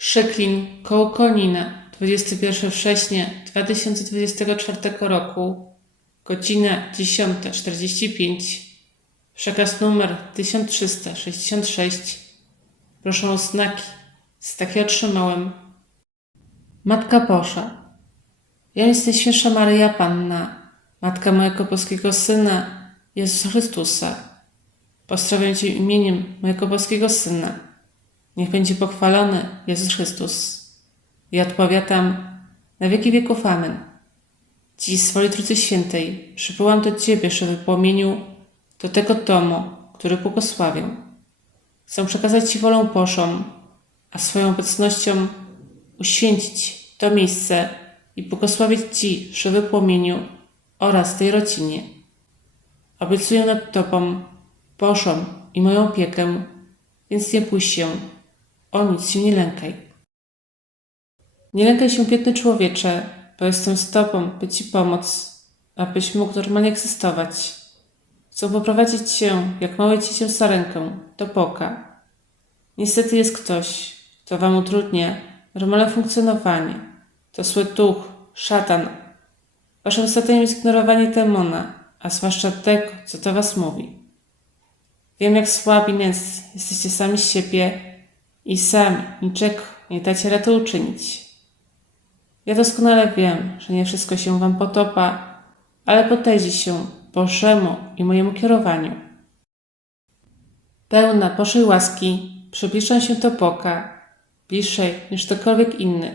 Szyklin koło Konina, 21 września 2024 roku, godzina 10.45, przekaz numer 1366. Proszę o znaki. Znaki otrzymałem. Matka Boża, ja jestem Świętsza Maryja Panna, Matka mojego boskiego Syna, Jezusa Chrystusa. Pozdrawiam Cię imieniem mojego boskiego Syna. Niech będzie pochwalony Jezus Chrystus. I odpowiadam, na wieki wieków Amen. Dziś z woli Trójcy Świętej przybyłam do Ciebie, żeby płomieniu do tego domu, który błogosławię. Chcę przekazać Ci wolę Bożą, a swoją obecnością uświęcić to miejsce i błogosławić Ci żywy płomieniu oraz tej rodzinie. Obiecuję nad Tobą Bożą i moją opiekę, więc nie bój się, o nic się nie lękaj. Nie lękaj się, biedny człowiecze, bo jestem z Tobą, by Ci pomóc, abyś mógł normalnie egzystować. Chcę poprowadzić Cię, jak małe dziecię za rękę, do Boga. Niestety jest ktoś, kto Wam utrudnia normalne funkcjonowanie. To zły duch, szatan. Waszym zadaniem jest ignorowanie demona, a zwłaszcza tego, co do Was mówi. Wiem, jak słabi nędzy jesteście sami z siebie i sami niczego nie dacie rady uczynić. Ja doskonale wiem, że nie wszystko się Wam podoba, ale podejdzie się Bożemu i mojemu kierowaniu. Pełna Bożej łaski przybliżam się do Boga, bliżej niż ktokolwiek inny.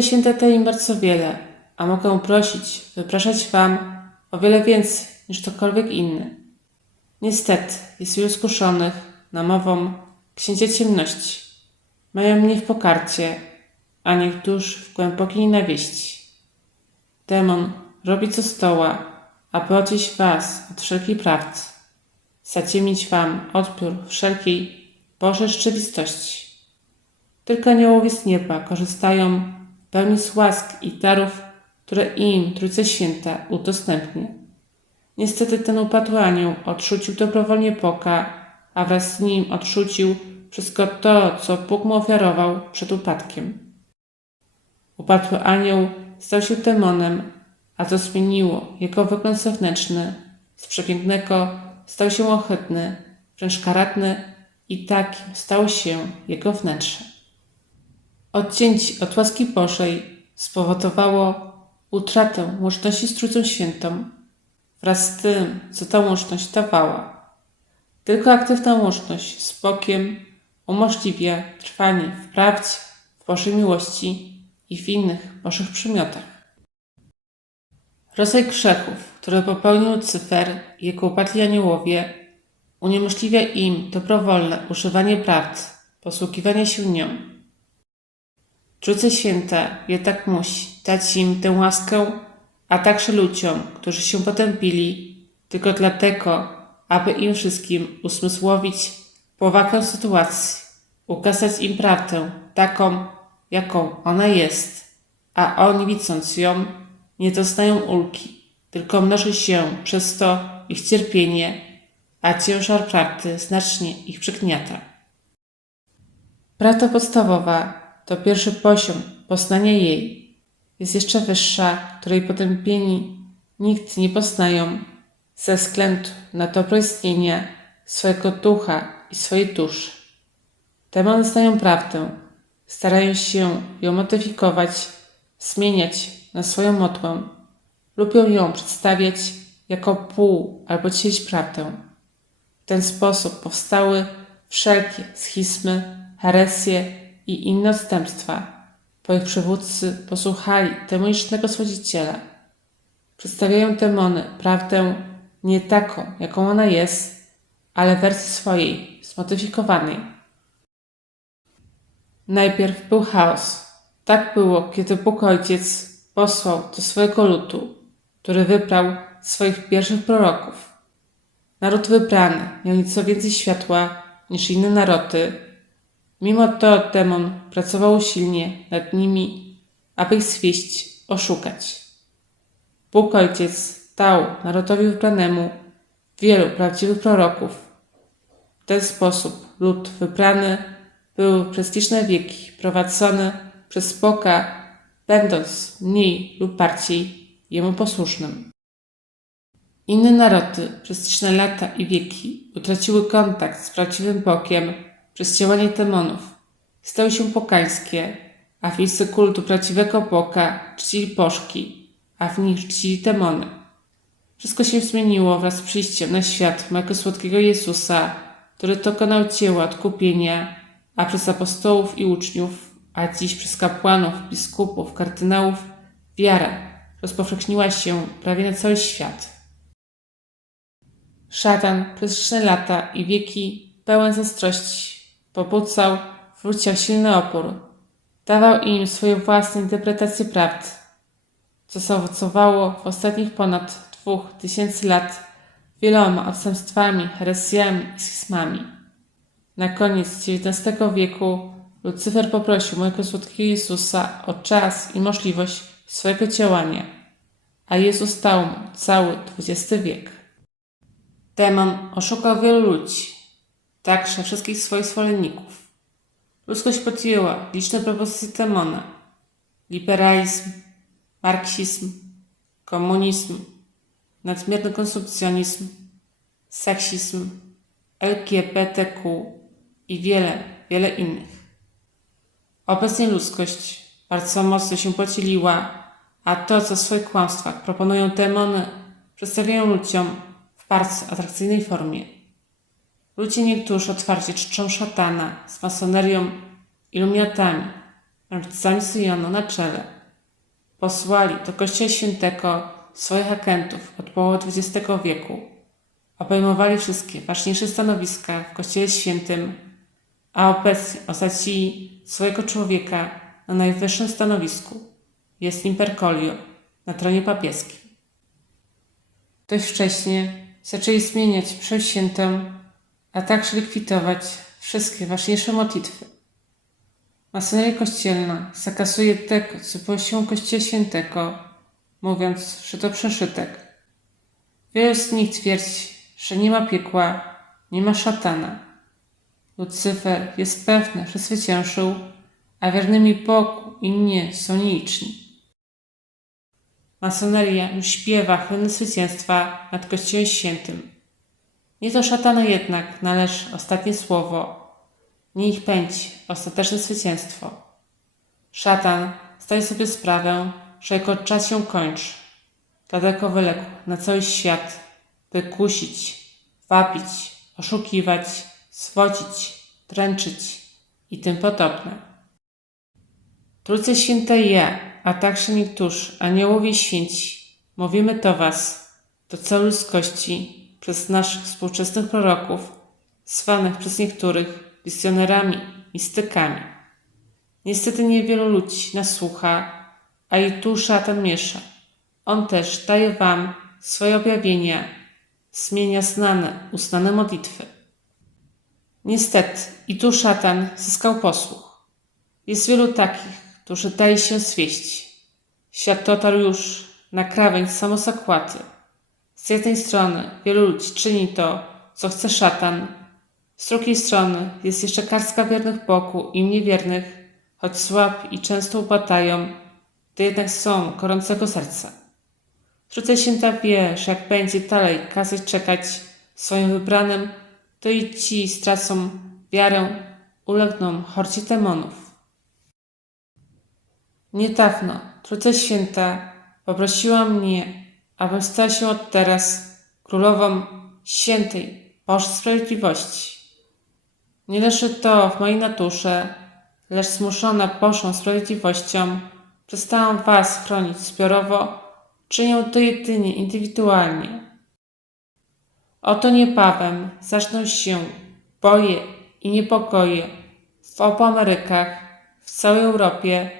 Święta daje mi bardzo wiele, a mogę prosić, wypraszać Wam o wiele więcej niż ktokolwiek inny. Niestety, jest wielu skuszonych namową księcia ciemności. Mają mnie w pokarcie, a niektórzy w głębokiej nienawiści. Demon robi co stoła, aby odwieść was od wszelkiej prawdy, zaciemnić wam odbiór wszelkiej Bożej rzeczywistości. Tylko aniołowie z nieba korzystają w pełni z łask i darów, które im Trójca Święta udostępnia. Niestety ten upadły anioł odrzucił dobrowolnie Boga, a wraz z nim odrzucił wszystko to, co Bóg mu ofiarował przed upadkiem. Upadły anioł stał się demonem, a to zmieniło jego wygląd zewnętrzny. Z przepięknego stał się ohydny, wręcz karatny i takim stało się jego wnętrze. Odcięcie od łaski Bożej spowodowało utratę łączności z Trójcą Świętą wraz z tym, co ta łączność dawała. Tylko aktywna łączność z Bogiem umożliwia trwanie w prawdzie, w Bożej miłości i w innych Bożych przymiotach. Rodzaj grzechów, które popełnił Lucyfer i jego upadli aniołowie, uniemożliwia im dobrowolne używanie prawdy, posługiwanie się nią. Trójca Święta jednak musi dać im tę łaskę, a także ludziom, którzy się potępili, tylko dlatego, aby im wszystkim usmysłowić powakę sytuacji, ukazać im prawdę taką, jaką ona jest, a oni widząc ją, nie doznają ulgi, tylko mnoży się przez to ich cierpienie, a ciężar prawdy znacznie ich przygniata. Prawda podstawowa to pierwszy poziom poznania jej. Jest jeszcze wyższa, której potępieni nikt nie poznają ze względu na dobro istnienia swojego ducha i swojej duszy. Demony znają prawdę, starają się ją modyfikować, zmieniać na swoją modłę. Lubią ją przedstawiać jako pół albo ćwierć prawdę. W ten sposób powstały wszelkie schizmy, heresje i inne odstępstwa, bo ich przywódcy posłuchali demonicznego słodziciela. Przedstawiają demony prawdę nie taką, jaką ona jest, ale wersji swojej, zmodyfikowanej. Najpierw był chaos. Tak było, kiedy Bóg Ojciec posłał do swojego ludu, który wybrał swoich pierwszych proroków. Naród wybrany miał nieco więcej światła niż inne narody. Mimo to demon pracował usilnie nad nimi, aby ich zwieść, oszukać. Bóg Ojciec dał narodowi wybranemu wielu prawdziwych proroków. W ten sposób lud wybrany był przez liczne wieki prowadzony przez Boga, będąc mniej lub bardziej Jemu posłusznym. Inne narody przez liczne lata i wieki utraciły kontakt z prawdziwym Bogiem przez działanie demonów. Stały się pogańskie, a w miejsce kultu prawdziwego Boga czcili bożki, a w nich czcili demony. Wszystko się zmieniło wraz z przyjściem na świat mojego słodkiego Jezusa, który dokonał dzieła odkupienia, a przez apostołów i uczniów, a dziś przez kapłanów, biskupów, kardynałów, wiara rozpowszechniła się prawie na cały świat. Szatan przez liczne lata i wieki pełen zazdrości pobudzał, wrócił silny opór. Dawał im swoje własne interpretacje prawdy, co zaowocowało w ostatnich ponad dwóch tysięcy lat wieloma odstępstwami, heresjami i schizmami. Na koniec XIX wieku Lucyfer poprosił mojego słodkiego Jezusa o czas i możliwość swojego działania, a Jezus dał mu cały XX wiek. Demon oszukał wielu ludzi, także wszystkich swoich zwolenników. Ludzkość podjęła liczne propozycje demona. Liberalizm, marksizm, komunizm, nadmierny konsumpcjonizm, seksizm, LGBTQ i wiele, wiele innych. Obecnie ludzkość bardzo mocno się podzieliła, a to, co w swoich kłamstwach proponują demony, przedstawiają ludziom w bardzo atrakcyjnej formie. Ludzie niektórzy otwarcie czczą szatana z masonerią, iluminatami, rodzicami Syjonu na czele. Posłali do Kościoła Świętego swoich agentów od połowy XX wieku. Obejmowali wszystkie ważniejsze stanowiska w Kościele Świętym, a obecnie osadzili swojego człowieka na najwyższym stanowisku. Jest nim Perkolio na tronie papieskim. Dość wcześnie zaczęli zmieniać mszę świętą, a także likwidować wszystkie ważniejsze modlitwy. Masoneria kościelna zakazuje tego, co było siłą Kościoła Świętego, mówiąc, że to przeszytek. Wielu z nich twierdzi, że nie ma piekła, nie ma szatana. Lucyfer jest pewny, że zwyciężył, a wiernymi Bogu inni są nieliczni. Masoneria już śpiewa hymny zwycięstwa nad Kościołem Świętym. Nie do szatana jednak należy ostatnie słowo. Nie ich pędzi ostateczne zwycięstwo. Szatan zdaje sobie sprawę, że jego czas się kończy. Dlatego wyległ na cały świat, by kusić, wabić, oszukiwać, swodzić, dręczyć i tym podobne. Trójce Święte ja, a także niektórzy aniołowie święci, mówimy do was, do całej ludzkości, przez naszych współczesnych proroków, zwanych przez niektórych wizjonerami, mistykami. Niestety niewielu ludzi nas słucha, a i tu szatan miesza. On też daje wam swoje objawienia, zmienia znane, uznane modlitwy. Niestety i tu szatan zyskał posłuch. Jest wielu takich, którzy daje się zwieść. Świat dotarł już na krawędź samosakłaty. Z jednej strony wielu ludzi czyni to, co chce szatan, z drugiej strony jest jeszcze karstka wiernych Bogu i niewiernych, choć słab i często upadają, to jednak są gorącego serca. Trójca Święta wie, że jak będzie dalej kazać czekać swoim wybranym, to i ci stracą wiarę, ulegną hordzie demonów. Niedawno Trójca Święta poprosiła mnie, abym stała się od teraz królową świętej Bożej Sprawiedliwości. Nie leży to w mojej naturze, lecz zmuszona Bożą Sprawiedliwością przestałam Was chronić zbiorowo, czynię to jedynie indywidualnie. Oto niebawem zaczną się boje i niepokoje w obu Amerykach, w całej Europie,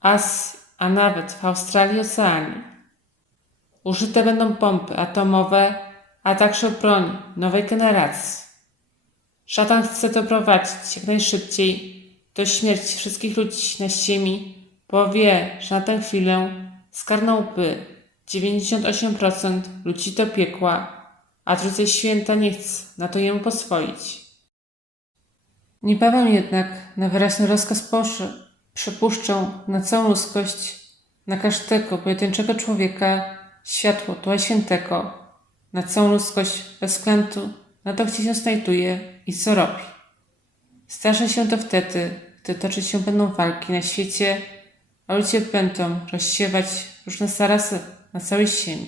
Azji, a nawet w Australii i Oceanii. Użyte będą pompy atomowe, a także broń nowej generacji. Szatan chce doprowadzić jak najszybciej do śmierci wszystkich ludzi na ziemi, bo wie, że na tę chwilę skarnąłby 98% ludzi do piekła, a Trójca Święta nie na to jemu pozwolić. Niebawem jednak na wyraźny rozkaz Poszy przypuszczą na całą ludzkość, na każdego pojedynczego człowieka światło Tła Świętego, na całą ludzkość bez względu na to, gdzie się znajduje i co robi. Starzy się to wtedy, gdy toczyć się będą walki na świecie, a ludzie będą rozsiewać różne zarazy na całej ziemi.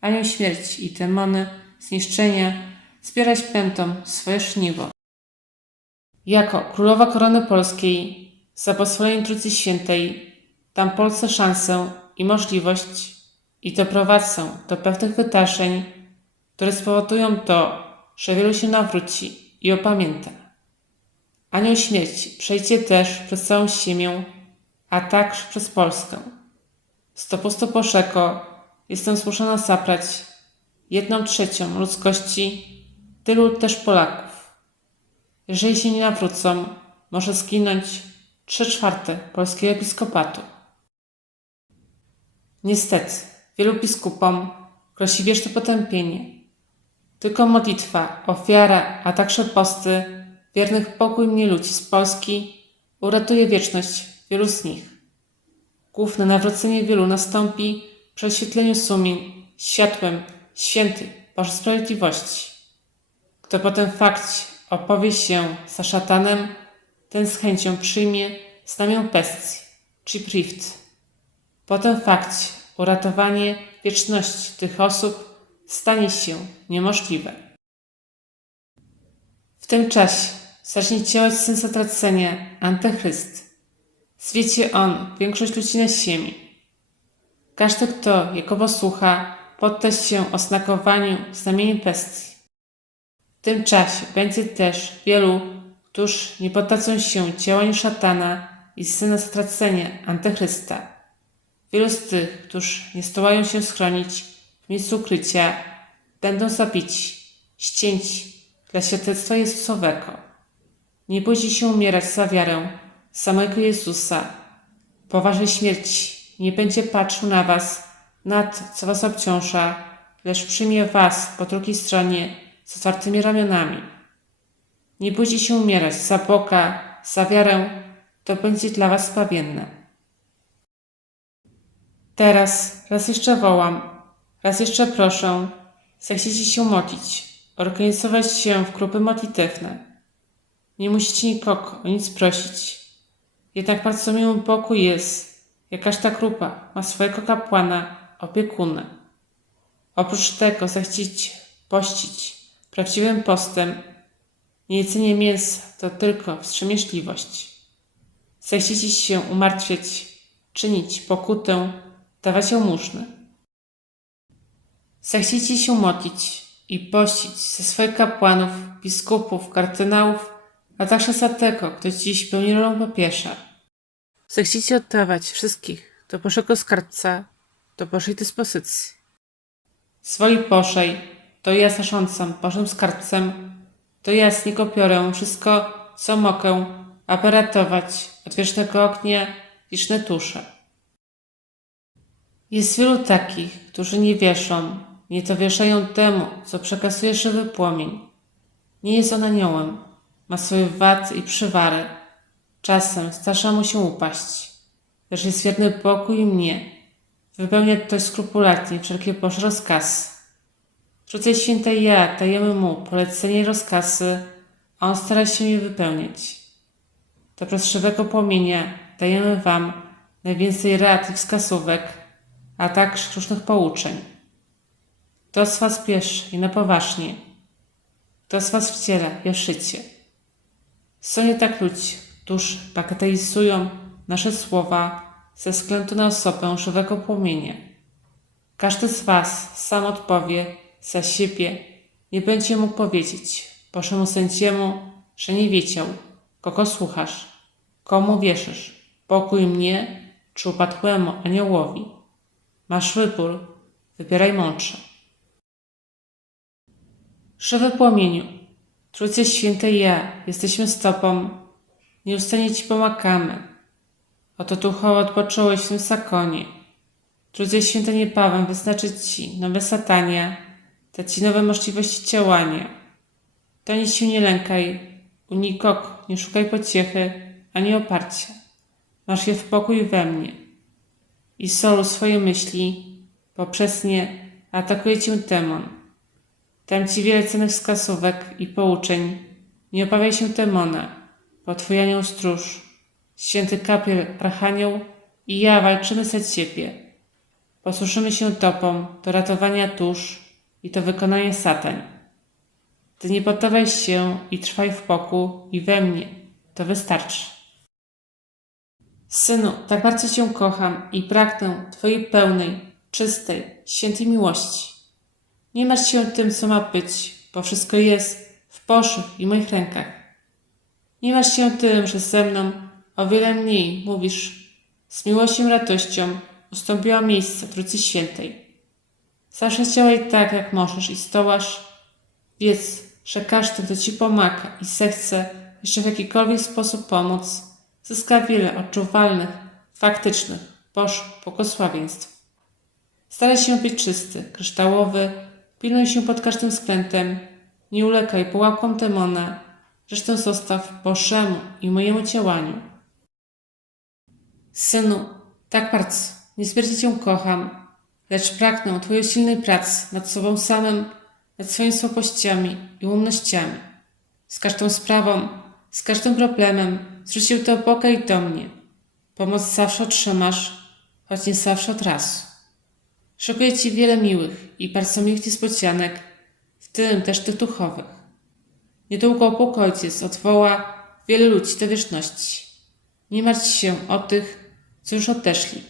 Anioł śmierci i demony zniszczenia zbierać będą swoje żniwo. Jako królowa korony polskiej za pozwolenie Trójcy Świętej dam Polsce szansę i możliwość i doprowadzę do pewnych wydarzeń, które spowodują to, że wielu się nawróci i opamięta. Anioł śmierci przejdzie też przez całą ziemię, a także przez Polskę. Z dopustu Bożego jestem zmuszona zabrać jedną trzecią ludzkości, tylu też Polaków. Jeżeli się nie nawrócą, może zginąć trzy czwarte polskiego episkopatu. Niestety, wielu biskupom grozi wieczne potępienie. Tylko modlitwa, ofiara, a także posty wiernych Bogu i mnie ludzi z Polski uratuje wieczność wielu z nich. Główne nawrócenie wielu nastąpi przy oświetleniu sumień światłem świętej Bożej Sprawiedliwości. Kto po tym fakcie opowie się za szatanem, ten z chęcią przyjmie znamię bestii, czy prift. Po tym fakcie uratowanie wieczności tych osób stanie się niemożliwe. W tym czasie zacznie działać syn zatracenia. Zwiecie on większość ludzi na ziemi. Każdy, kto jego posłucha, podda się oznakowaniu znamieni bestii. W tym czasie będzie też wielu, którzy nie poddadzą się działaniu szatana i syna stracenia Antychrysta. Wielu z tych, którzy nie zdołają się schronić w miejscu ukrycia, będą zabici, ścięci dla świadectwa Jezusowego. Nie bójcie się umierać za wiarę samego Jezusa. Po waszej śmierci nie będzie patrzył na was, nad co was obciąża, lecz przyjmie was po drugiej stronie z otwartymi ramionami. Nie bójcie się umierać za Boga, za wiarę, to będzie dla was zbawienne. Teraz raz jeszcze wołam, raz jeszcze proszę, zechciecie się modlić, organizować się w grupy modlitewne. Nie musicie nikogo o nic prosić. Jednak bardzo miłym Bogu jest, jak każda grupa ma swojego kapłana, opiekuna. Oprócz tego zechcieć pościć prawdziwym postem. Niejedzenie mięsa to tylko wstrzemięźliwość. Zechciecie się umartwiać, czynić pokutę, dawać jałmużnę. Zechciecie się modlić i pościć ze swoich kapłanów, biskupów, kardynałów, a także za tego, kto dziś pełni rolą papieża. Zechciecie oddawać wszystkich do Bożego skarbca, do Bożej dyspozycji. Swojej Bożej, to ja zarządzam Bożym skarbcem, to ja z niego biorę wszystko, co mogę, aby ratować od wiecznego ognia liczne dusze. Jest wielu takich, którzy nie wierzą, nie dowierzają temu, co przekazuje żywy płomień. Nie jest on aniołem, ma swoje wady i przywary. Czasem zdarza mu się upaść, lecz jest wierny Bogu i mnie. Wypełnia to skrupulatnie wszelkie Boże rozkazy. Wrócę świętej ja dajemy mu polecenie i rozkazy, a on stara się je wypełniać. Do prostszego płomienia dajemy wam najwięcej rad i wskazówek, a także różnych pouczeń. Kto z was bierze i na poważnie, kto z was wciela i szycie. Są nie tak ludzi, którzy bagatelizują nasze słowa ze względu na osobę żywego płomienia. Każdy z was sam odpowie za siebie, nie będzie mógł powiedzieć Bożemu sędziemu, że nie wiedział, kogo słuchasz, komu wierzysz, pokój mnie czy upadłemu aniołowi. Masz wybór, wybieraj mądrze. Żywy płomieniu, Trójcy Świętej ja, jesteśmy z Tobą, nieustannie Ci pomagamy. Oto duchowo odpocząłeś w tym zakonie. Trójcy Święte niebawem wyznaczy Ci nowe satania, dać Ci nowe możliwości działania. To nic się nie lękaj, U nikogo nie szukaj pociechy ani oparcia. Masz je w pokój we mnie. I solu swoje myśli, poprzez nie atakuje cię demon. Dam ci wiele cennych wskazówek i pouczeń. Nie obawiaj się demona, bo twój anioł stróż, święty kapiel Archanioł i ja walczymy za ciebie. Posłuszymy się topom do ratowania dusz i do wykonania satań. Ty nie poddawaj się i trwaj w poku i we mnie. To wystarczy. Synu, tak bardzo Cię kocham i pragnę Twojej pełnej, czystej, świętej miłości. Nie martw się tym, co ma być, bo wszystko jest w Bożych i moich rękach. Nie martw się tym, że ze mną o wiele mniej mówisz. Z miłością radością ustąpiła miejsce Trójcy Świętej. Zawsze działaj tak, jak możesz i stołasz. Wiedz, że każdy, kto Ci pomaga i zechce jeszcze w jakikolwiek sposób pomóc, zyska wiele odczuwalnych, faktycznych, Bożych błogosławieństw. Staraj się być czysty, kryształowy, pilnuj się pod każdym względem, nie ulegaj pułapkom demona, resztę zostaw Bożemu i mojemu działaniu. Synu, tak bardzo, niezmiernie Cię kocham, lecz pragnę Twojej silnej pracy nad sobą samym, nad swoimi słabościami i ułomnościami. Z każdą sprawą, z każdym problemem się do Boga i do mnie. Pomoc zawsze otrzymasz, choć nie zawsze od razu. Szykuję Ci wiele miłych i bardzo miłych niespodzianek, w tym też tych duchowych. Niedługo Bóg odwoła wielu ludzi do wieczności. Nie martw się o tych, co już odeszli.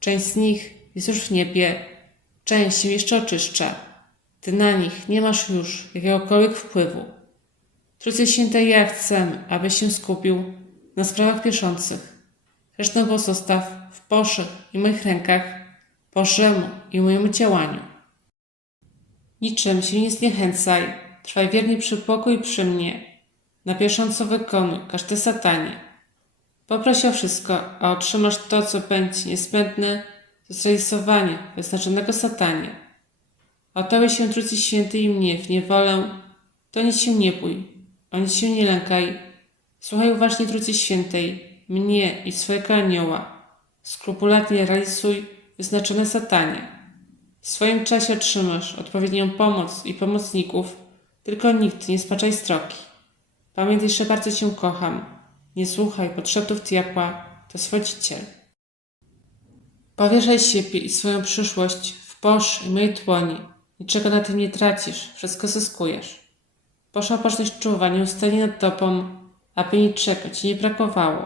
Część z nich jest już w niebie, część się jeszcze oczyszcza. Ty na nich nie masz już jakiegokolwiek wpływu. Trójcy Świętej ja chcę, abyś się skupił na sprawach bieżących. Resztę pozostaw w Bożych i moich rękach, Bożemu i mojemu działaniu. Niczym się nie zniechęcaj, trwaj wiernie przy Bogu i przy mnie. Na bieżąco wykonuj każde satanie. Poproś o wszystko, a otrzymasz to, co będzie niezbędne do zrealizowania wyznaczonego satania. Oddałeś się Trójcy Świętej i mnie w niewolę, to nic się nie bój, o nic się nie lękaj. Słuchaj uważnie Trójcy Świętej, mnie i swojego anioła. Skrupulatnie realizuj wyznaczone zadania. W swoim czasie otrzymasz odpowiednią pomoc i pomocników, tylko nikt nie spaczaj stroki. Pamiętaj, że bardzo cię kocham. Nie słuchaj podszeptów diabła, to swodziciel. Powierzaj siebie i swoją przyszłość w Boż i mojej dłoni. Niczego na tym nie tracisz, wszystko zyskujesz. Boża opatrzność czuwa nieustannie nad tobą, aby niczego ci nie brakowało.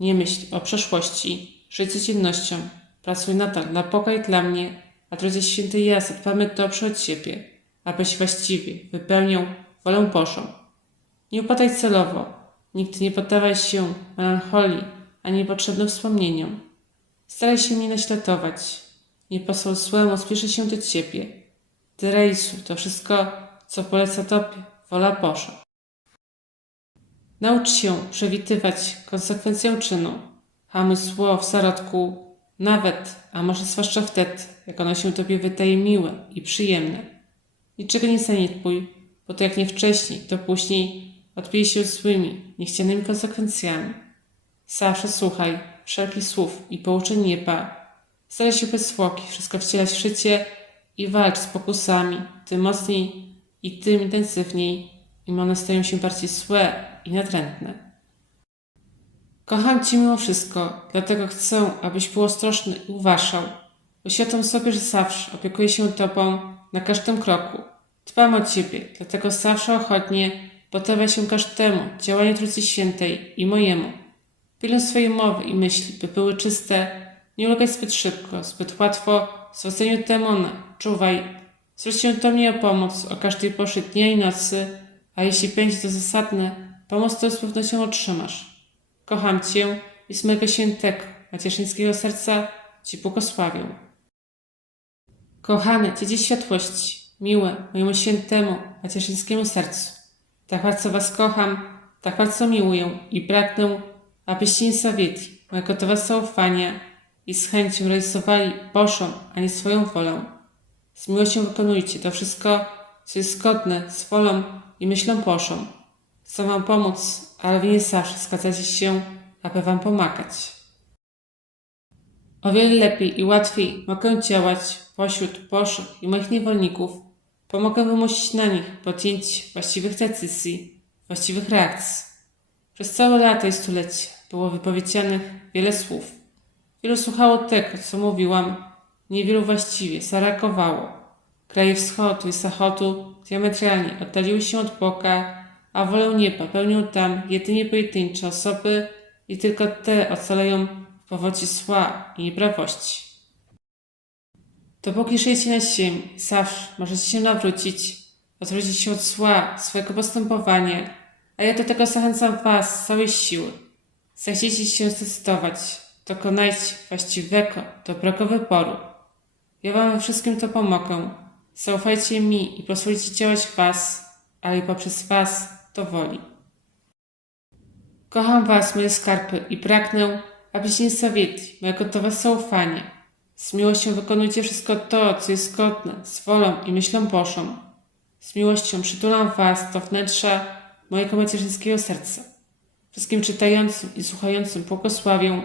Nie myśl o przeszłości, żyj codziennością, pracuj nadal Boga i dla mnie, a drodze świętej ja zadbamy dobrze od siebie, abyś właściwie wypełniał wolę Bożą. Nie upadaj celowo, nigdy nie poddawaj się melancholii ani niepotrzebnym wspomnieniom. Staraj się mnie naśladować. Nie posłał złemu spieszy się do ciebie. Ty rejsu, to wszystko, co poleca tobie, wola Boża. Naucz się przewidywać konsekwencję czynu. Hamuj zło w zarodku, nawet, a może zwłaszcza wtedy, jak ono się tobie wydaje miłe i przyjemne. Niczego nie zaniedbuj, bo to jak nie wcześniej, to później odbije się złymi, niechcianymi konsekwencjami. Zawsze słuchaj wszelkich słów i pouczeń nieba. Staraj się bez zwłoki wszystko wcielać w życie i walcz z pokusami, tym mocniej i tym intensywniej, im one stają się bardziej złe i natrętne. Kocham Cię mimo wszystko, dlatego chcę, abyś był ostrożny i uważał. Uświadom sobie, że zawsze opiekuję się Tobą na każdym kroku. Dbam o Ciebie, dlatego zawsze ochotnie poddawaj się każdemu działaniu Trójcy Świętej i mojemu. Pilnuj swojej mowy i myśli, by były czyste, nie ulegaj zbyt szybko, zbyt łatwo zwodzeniu demona. Czuwaj, zwróć się do mnie o pomoc o każdej porze dnia i nocy, a jeśli będzie to zasadne, pomoc to z pewnością otrzymasz. Kocham Cię i z mojego świętego, macierzyńskiego serca Ci błogosławię. Kochane Dzieci Światłości, miłe mojemu świętemu, macierzyńskiemu sercu, tak bardzo Was kocham, tak bardzo miłuję i pragnę, abyście nie zawiedli mojego do Was zaufania i z chęcią realizowali Bożą, a nie swoją wolę. Z miłością wykonujcie to wszystko, co jest zgodne z wolą i myślą Bożą. Chcę wam pomóc, ale wy nie zawsze zgadzacie się, aby wam pomagać. O wiele lepiej i łatwiej mogę działać pośród poszłych i moich niewolników. Pomogę wymusić na nich podjęcie właściwych decyzji, właściwych reakcji. Przez całe lata i stulecia było wypowiedzianych wiele słów. Wielu słuchało tego, co mówiłam, niewielu właściwie zareagowało. Kraje wschodu i zachodu diametralnie oddaliły się od Boga, a wolę nieba pełnią tam jedynie pojedyncze osoby i tylko te ocalają w powodzi zła i nieprawości. Dopóki żyjecie na ziemi, zawsze możecie się nawrócić, odwrócić się od zła, swojego postępowania, a ja do tego zachęcam was z całej siły. Zechciecie się zdecydować, dokonajcie właściwego, dobrego wyboru. Ja wam we wszystkim to pomogę. Zaufajcie mi i pozwolicie działać was, ale i poprzez was do woli. Kocham was, moje skarpy, i pragnę, abyście nie zawiedli mojego do was zaufania. Z miłością wykonujcie wszystko to, co jest zgodne z wolą i myślą Bożą. Z miłością przytulam was do wnętrza mojego macierzyńskiego serca. Wszystkim czytającym i słuchającym błogosławię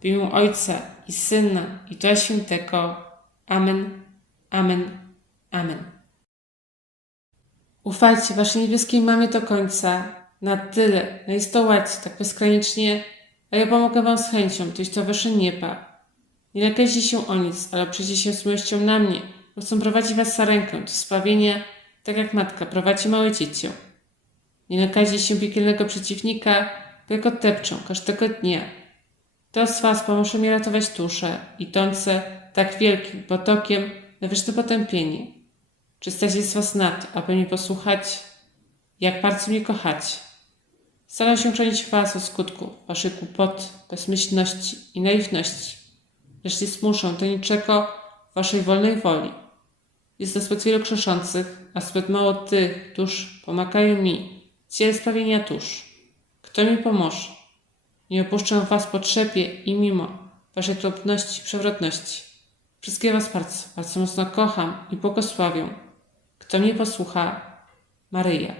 w imię Ojca i Syna i Ducha Świętego. Amen, Amen, Amen. Ufajcie Waszej niebieskiej mamie do końca, na tyle, na jej zdołacie, tak bezgranicznie, a ja pomogę Wam z chęcią dojść do Wasze nieba. Nie lękajcie się o nic, ale przyjdzie się z miłością na mnie, bo chcę prowadzić Was za rękę do spawienia, tak jak matka prowadzi małe dziecię. Nie lękajcie się piekielnego przeciwnika, bo jego depczą każdego dnia. To z was pomoże mi ratować dusze, idące tak wielkim potokiem na wieczne potępienie. Z was na to, aby mnie posłuchać, jak bardzo mnie kochacie? Staram się czynić was o skutku waszej głupoty, bezmyślności i naiwności, lecz nie zmuszę do niczego waszej wolnej woli. Jest to zbyt wielu krzeszących, a zbyt mało tych, którzy pomagają mi w dziele sprawienia dusz. Kto mi pomoże? Nie opuszczę was potrzebie i mimo waszej drobności i przewrotności. Wszystkie was bardzo, bardzo mocno kocham i błogosławię. Kto mnie posłucha? Maryja.